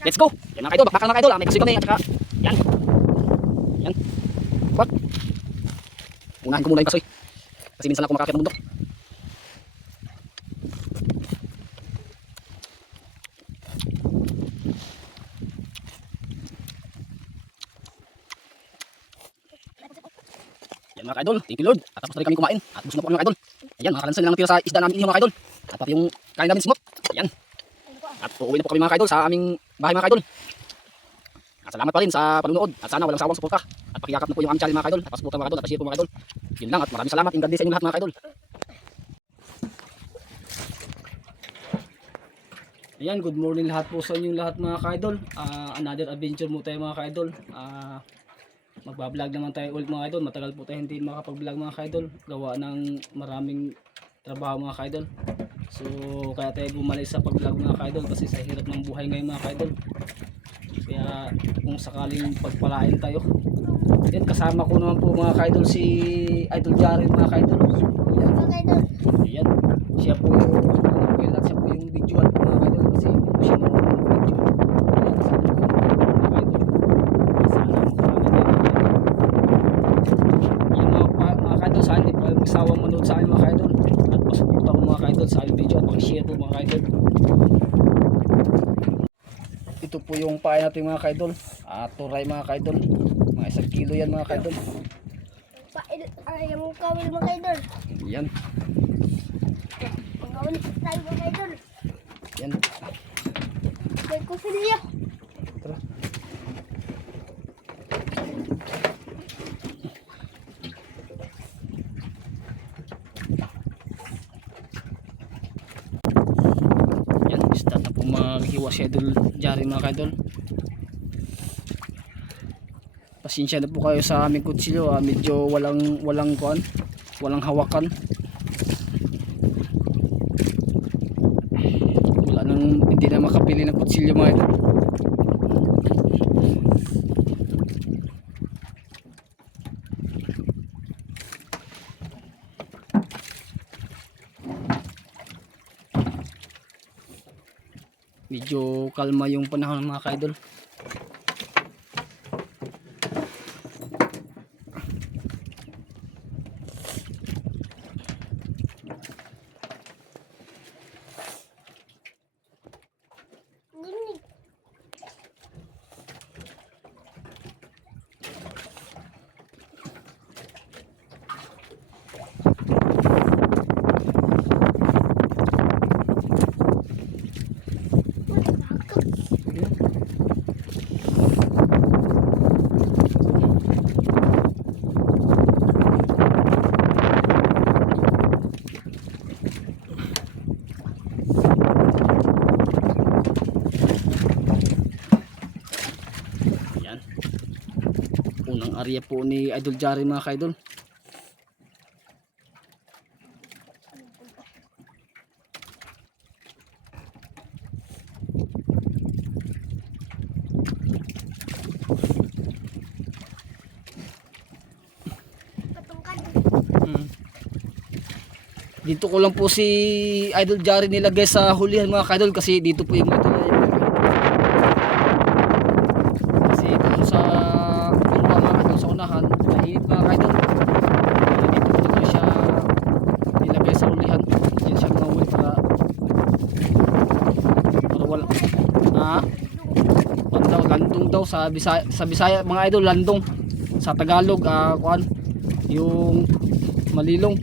Let's go! Yan mga kaidol, bakbakan mga kaidol. May kasi kami at saka yan. Yan. Bak. Unahin ko muna yung kasoy. Kasi minsan ako makakit ng bundok. Yan mga kaidol, thank you Lord. At tapos na rin kami kumain. At busog na po kami mga kaidol. Ayan, mga kalansan lang natira sa isda namin mga kaidol. At pati yung kain namin simot. Ayan. At uuwi na po kami mga kaidol sa aming bahay mga kaidol. At salamat pa rin sa panunood. At sana walang sawang suporta. At pakiyakap na po yung aming channel mga kaidol. At pasuporta mga kaidol. At pa-share po mga kaidol. Yun lang at maraming salamat. Inggan din sa inyong lahat mga kaidol. Ayan, good morning lahat po sa inyong lahat mga kaidol. Another adventure mo tayo mga kaidol. Magbablog naman tayo ulit mga kaidol. Matagal po tayo hindi makapag-vlog mga kaidol. Gawa ng maraming trabaho mga kaidol. So kaya tayo bumalik sa pag-vlog mga kaidol kasi sa hirap ng buhay ngayon mga kaidol. Kaya kung sakaling pagpalain tayo. Yan, kasama ko naman po mga kaidol si Idol Jaren mga kaidol. Yan. Yan. Siya po yung at siya po yung videoan po mga kaidol kasi hindi po siya marunong video. Kasi mga kaidol. Sana makarami tayo. Yan mga kaidol, sana hindi po kayo magsawang manood sa akin mga kaidol. At pasuporta po mga kaidol sa aking video at pag-share po mga kaidol. Ito po yung pain natin mga kaidol. Turay mga kaidol. Mga 1 kilo yan mga kaidol. Pain ay yung kawil mga kaidol. Yan. Ang kawil tayo mga kaidol. Yan. May kusilyo. Tara. Yan, start na po maghiwa si Idol Jaren mga kaidol. Pasensya na po kayo sa aming kutsilyo, medyo walang kuan, walang hawakan. Wala nang hindi na makapili ng kutsilyo mga idol. Medyo kalma yung panahon mga kaidol. Unang area po ni Idol Jaren mga kaidol. Dito ko lang po si Idol Jaren nilagay sa hulihan mga kaidol kasi dito po yung idol niya. Kasi dito sa sa unahan, mainit mga kaidol. Dito ko siya nilagay sa ulihan. Yan siya mga uwi para wala. Daw, landong daw sa Bisaya mga idol, landong. Sa Tagalog, kuan, yung malilong.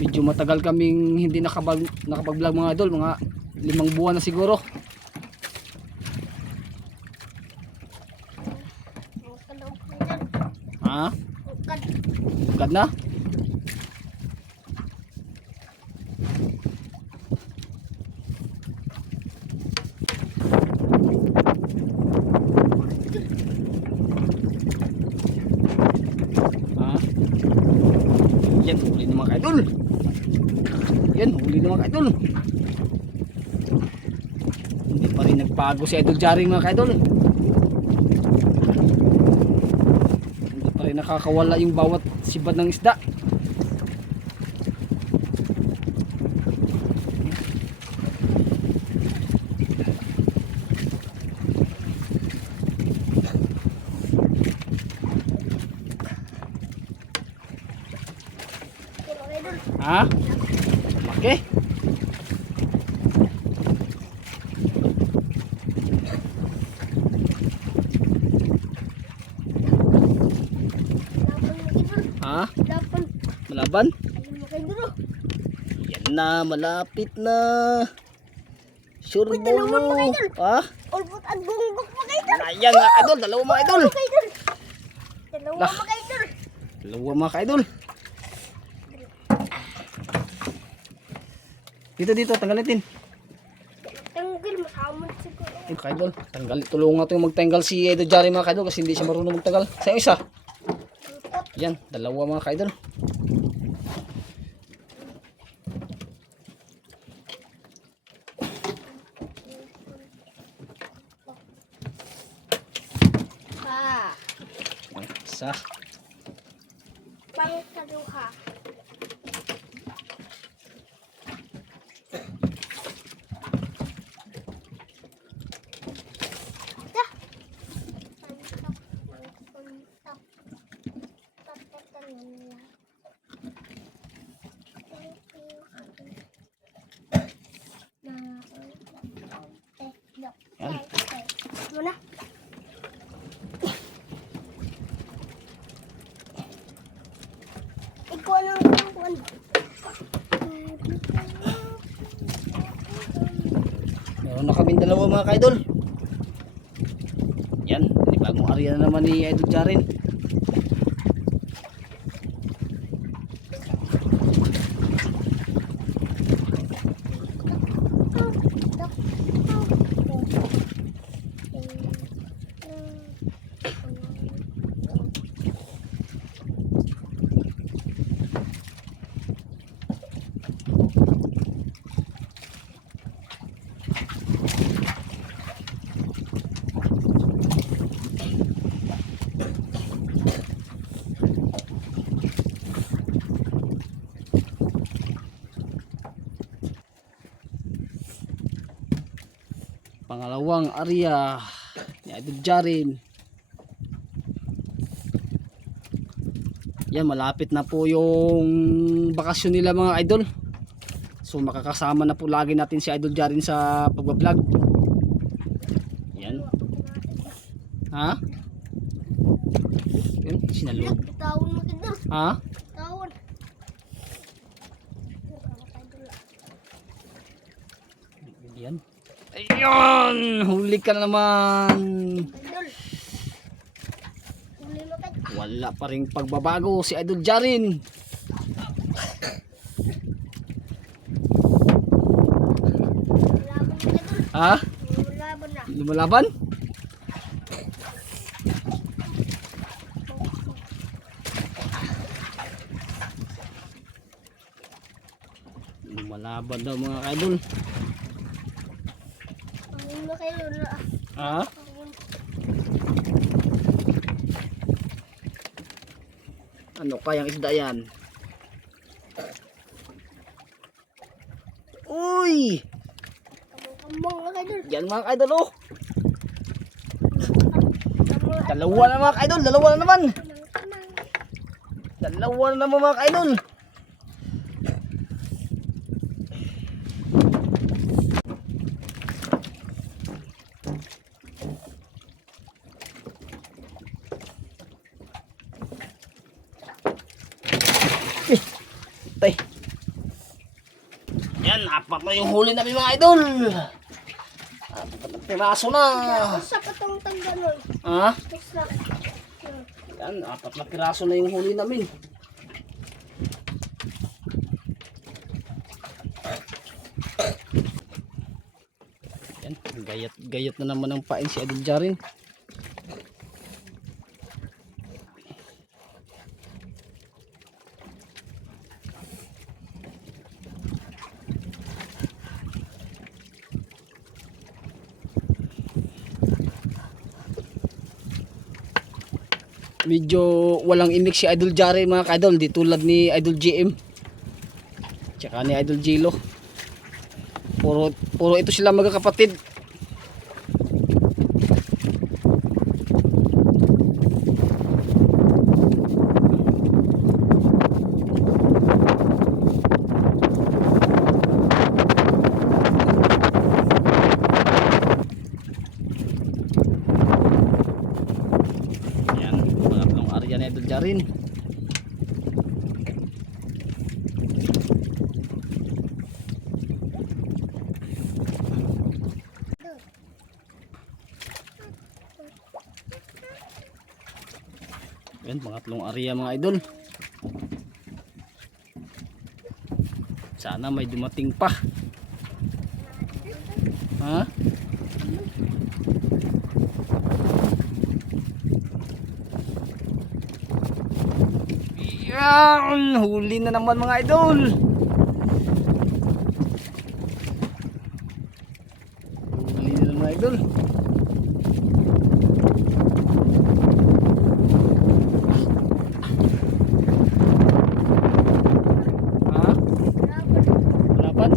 Medyo matagal kaming hindi nakapag-vlog mga idol, mga 5 buwan na siguro. Ugad na? Yan, huli na mga idol. Yan, huli na mga idol. Hindi pa rin nagbago si Idol Jaren mga idol. Hindi pa rin nakakawala yung bawat sibad ng isda. mga idol. Ha? Okay. Laban mga idol. Ha? Laban. Malaban? Ayun mga idol. Oh. Yan na, malapit na. Sure Uy, dalawan bolo. mga idol. Ha? Ulbot at bungbok mga idol. Ayan mga idol, dalawa mga idol. Mga idol. Dalawa Lah. mga idol. Dalawa mga idol. Dito, tanggalin. Tanggil, masamot siguro. Yung kaidol, tanggal. Tulungan natin magtanggal si Idol Jari mga kaidol kasi hindi siya marunong magtanggal. Sa isa. Ulbot. Yan, dalawa mga kaidol. Pa. Isa. Pangkaluha. Dah. Pantak, pantak. Tapatan nila. Muna. Ikaw ang kuwan. Meron na kaming dalawa mga kaidol. Yan, bagong area na naman ni Idol Jarin. Pangalawang area ni Idol Jarin. Yan, malapit na po yung bakasyon nila mga idol. So makakasama na po lagi natin si Idol Jarin sa pagbablog. Yan. Ha? Yan, sinalo. Tawon mo kita. Ha? Tawon. Yan. Ayun! Huli ka na naman. Idol. Huli mo kita. Wala pa ring pagbabago si Idol Jarin. Laban mo idol. Ha? Laban na. Lumalaban? Lumalaban daw mga idol. Pangin mo kayo na. Ha? Ano kayang isda yan? Uy! Kamong mga idol. Yan mga idol oh! Kamong Dalawa na mga idol! Dalawa na naman! kamang. Dalawa na naman mga idol! Tay. Yan, apat na yung huli namin mga idol. Apat na piraso na. Usa pa tong tanggalon. Ha? Usa. Yan, apat na piraso na yung huli namin. Yan, gayat na naman ang pain si Idol Jarin. Medyo walang imik si Idol Jari mga ka-idol, di tulad ni Idol GM tsaka ni Idol Jilo. Puro ito sila magkakapatid. Yan, pangatlong area mga idol. Sana may dumating pa. Ha? Yan! Huli na naman mga idol. Huli na naman mga idol. Ha? Harapan?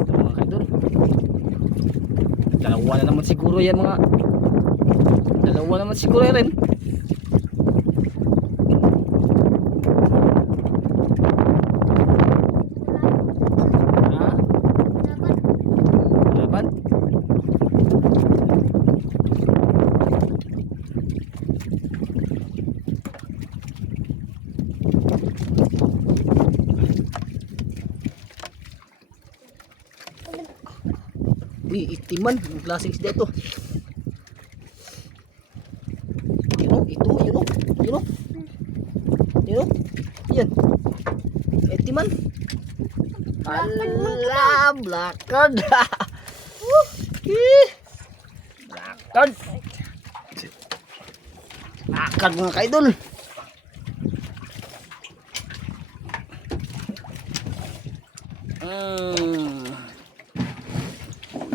Ito mga idol. Dalawa na naman siguro yan mga. Dalawa naman siguro yan rin. Harapan? Uy, itiman. Yung klaseng isda ito. Yun o, ito. Yun o. Yun o. Yun o. Yan. Itiman. Ala, blackcard. Blackcard. Blackcard mga kaidol.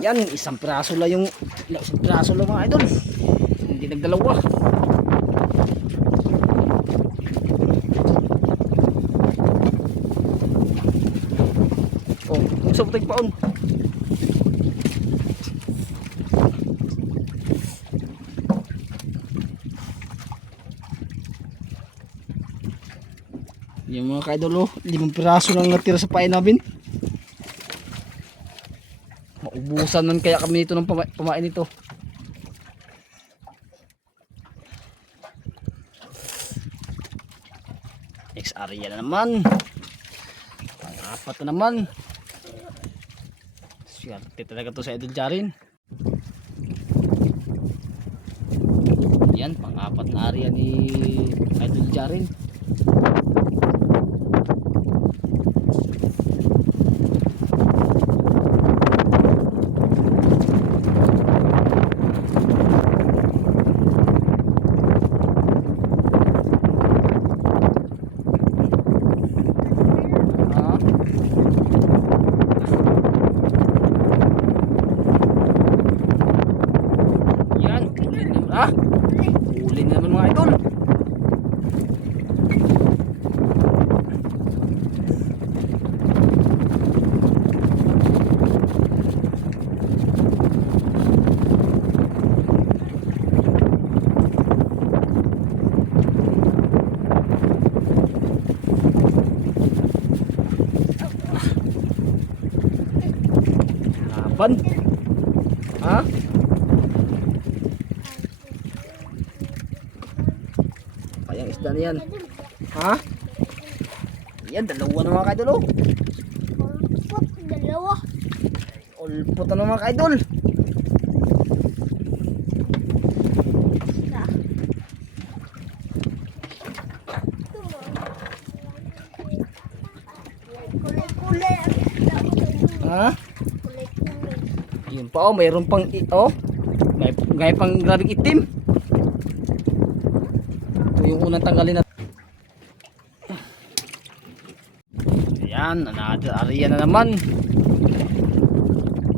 Yan, isang piraso lang yung mga idol. Hindi nagdalawa. Oh, kung sa butay paon. Yung mga kaidol, 5 piraso lang natira sa pain namin. Maubusan man kaya kami nito ng pamain nito. Next area na naman. Pang-apat na naman. Swerte talaga to sa Idol Jarin. Yan, pang-apat na area ni Idol Jarin. Ah, huli na naman mga idol. Laban. Ha? Yung isda na yan. Ha? Yan, dalawa na mga kaidol. Ulpot, dalawa. Ulpot na mga kaidol. Kulay-kulay ang isda ko. Ha? Kulay-kulay. Yun pa oh, mayroon pang may pang grabing itim. Ito yung unang tanggalin na. Ayan, another area na naman.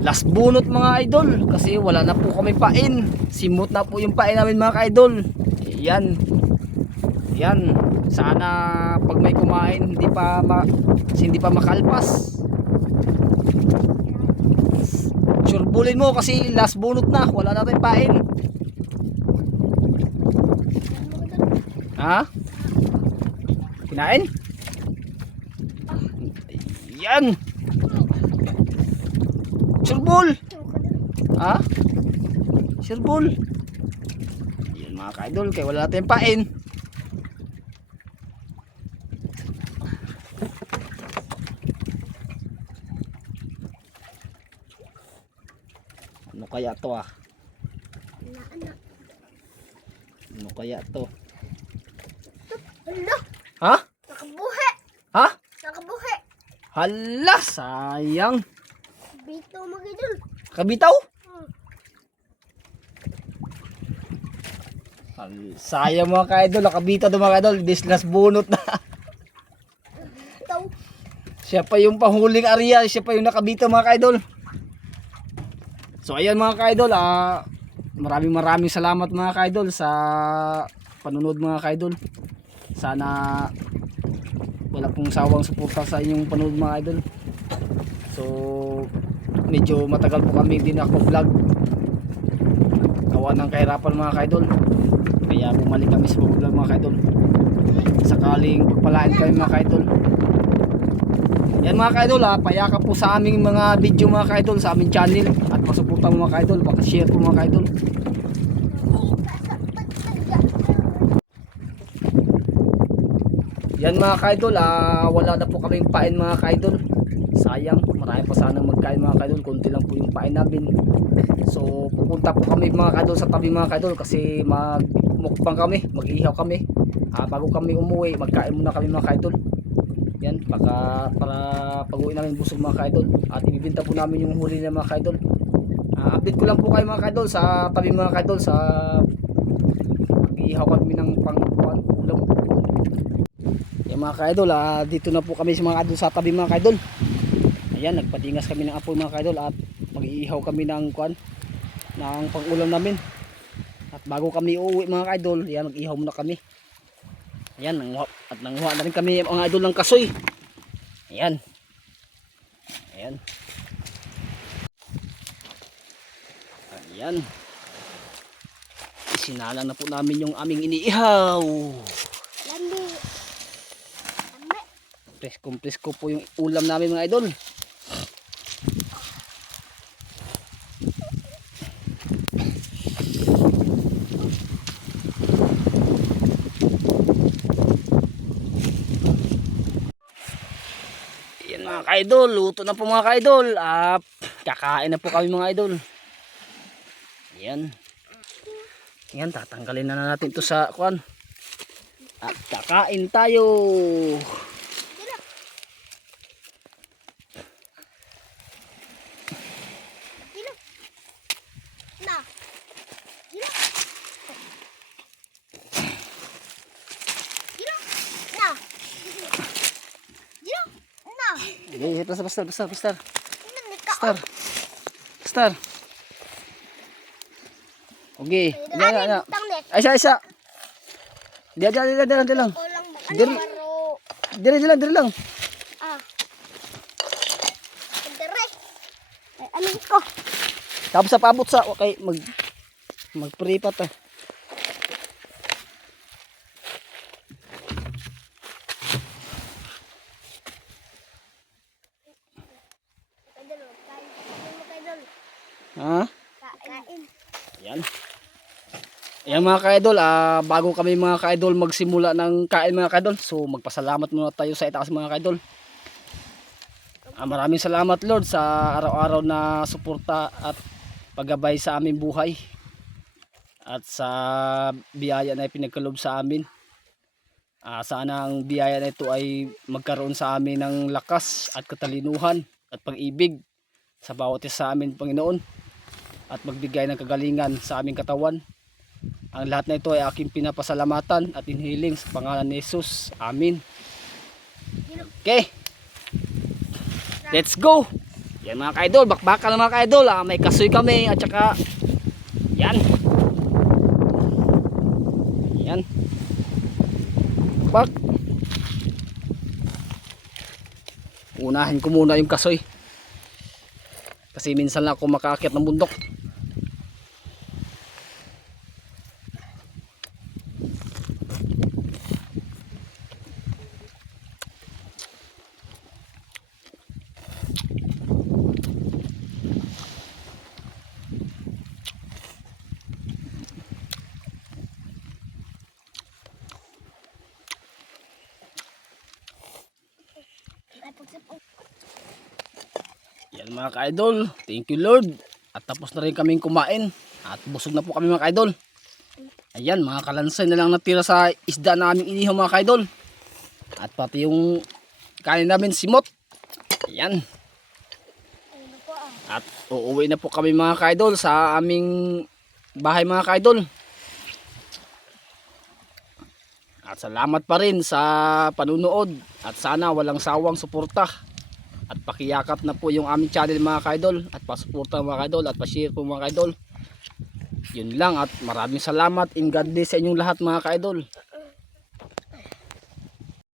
Last bunot mga idol kasi wala na po kami pain. Simot na po yung pain namin mga idol. Ayan. Ayan. Sana pag may kumain hindi pa makalpas. Surbulin mo kasi last bunot na, wala na tayong pain. Ha? Kinain? Yan. Surbul. Ha? Surbul. Yan mga kaidol, kaya wala na tayong pain. Ano kaya to ah? Ano kaya to? Hala, Ha? nakabuhi. Ha? Nakabuhi. Hala, sayang. Bito mga idol. Kabitaw? Hmm. Sayang mga ka-idol, nakabitaw to mga ka-idol. This last bunot na. Bitaw. Siya pa yung pahuling area, siya pa yung nakabitaw mga ka-idol. So ayan mga ka-idol, maraming salamat mga ka-idol sa panunod mga ka-idol. Sana wala pong sawang suporta sa inyong panunod mga idol. So medyo matagal po kami din ako vlog. Gawa ng kahirapan mga ka-idol. Kaya bumalik kami sa vlog mga ka-idol. Sakaling pagpalain kami mga ka-idol. Yan mga ka-idol, payakap po sa aming mga video mga ka-idol sa aming channel at pasuporta mga ka-idol, baka-share po mga ka-idol. Yan mga ka-idol, wala na po kaming pain mga ka-idol. Sayang, marami pa sana magkain mga ka-idol, konti lang po yung pain namin. So pupunta po kami mga ka-idol sa tabi mga ka-idol kasi magmukbang kami, mag-ihaw kami. Bago kami umuwi, magkain muna kami mga ka-idol. Yan, baka para pag-uwi namin busog mga ka-idol. At ibibenta po namin yung huli na mga ka-idol. Update ko lang po kayo mga ka-idol sa tabi mga ka-idol sa mag-ihaw kami ng pang-ulam. Yan mga ka-idol, dito na po kami sa mga ka-idol sa tabi mga ka-idol. Ayan, nagpatingas kami ng apoy mga ka-idol at mag-iihaw kami ng pang-ulam namin. At bago kami uuwi mga ka-idol, yan, mag-ihaw muna kami. Ayan, nanguha na rin kami mga idol ng kasoy. Ayan. Ayan. Ayan. Isinalang na po namin yung aming iniihaw. Landi. Ame. Presko po yung ulam namin mga idol. Mga ka-idol, luto na po mga ka-idol. Kakain na po kami mga idol. Ayan. Ayan, tatanggalin na natin ito sa kuan. At kakain tayo. Dilo. Na. Dilo. Dilo. Na. Dilo. Na. Okay, pastar. Star. Pastar. Okay. Ya. Tang ne. Isa. Dia lang. Kulang Dili. baro. Dili lang. Dere. Ay, ano ko? Tapos sa paabot sa okay, magpripat . Ha? Kain. Yan. Yan mga ka-idol, bago kami mga ka-idol magsimula ng kain mga ka-idol, so magpasalamat muna tayo sa itaas mga ka-idol. Maraming salamat Lord sa araw-araw na suporta at paggabay sa aming buhay at sa biyaya na pinagkaloob sa amin. Sana ang biyaya na ito ay magkaroon sa amin ng lakas at katalinuhan at pag-ibig sa bawat isa sa amin Panginoon at magbigay ng kagalingan sa aming katawan. Ang lahat na ito ay aking pinapasalamatan at inhiling sa pangalan ni Jesus. Amen. Okay. Let's go. Yan mga ka-idol, bakbakan na mga ka-idol. May kasoy kami at saka yan. Yan. Bak. Unahin ko muna yung kasoy. Kasi minsan lang ako makaakyat ng bundok. Yan mga ka-idol, thank you Lord. At tapos na rin kaming kumain. At busog na po kami mga ka-idol. Ayan, mga kalansay na lang natira sa isda naming inihaw mga kaidol. At pati yung kanin namin simot. Ayan. Ano po ah. At uuwi na po kami mga kaidol sa aming bahay mga kaidol. At salamat pa rin sa panunood. At sana walang sawang suporta. At pakiyakap na po yung aming channel mga kaidol. At pasuporta mga kaidol. At pa-share po mga kaidol. Yun lang at maraming salamat. In God bless sa inyong lahat mga kaidol.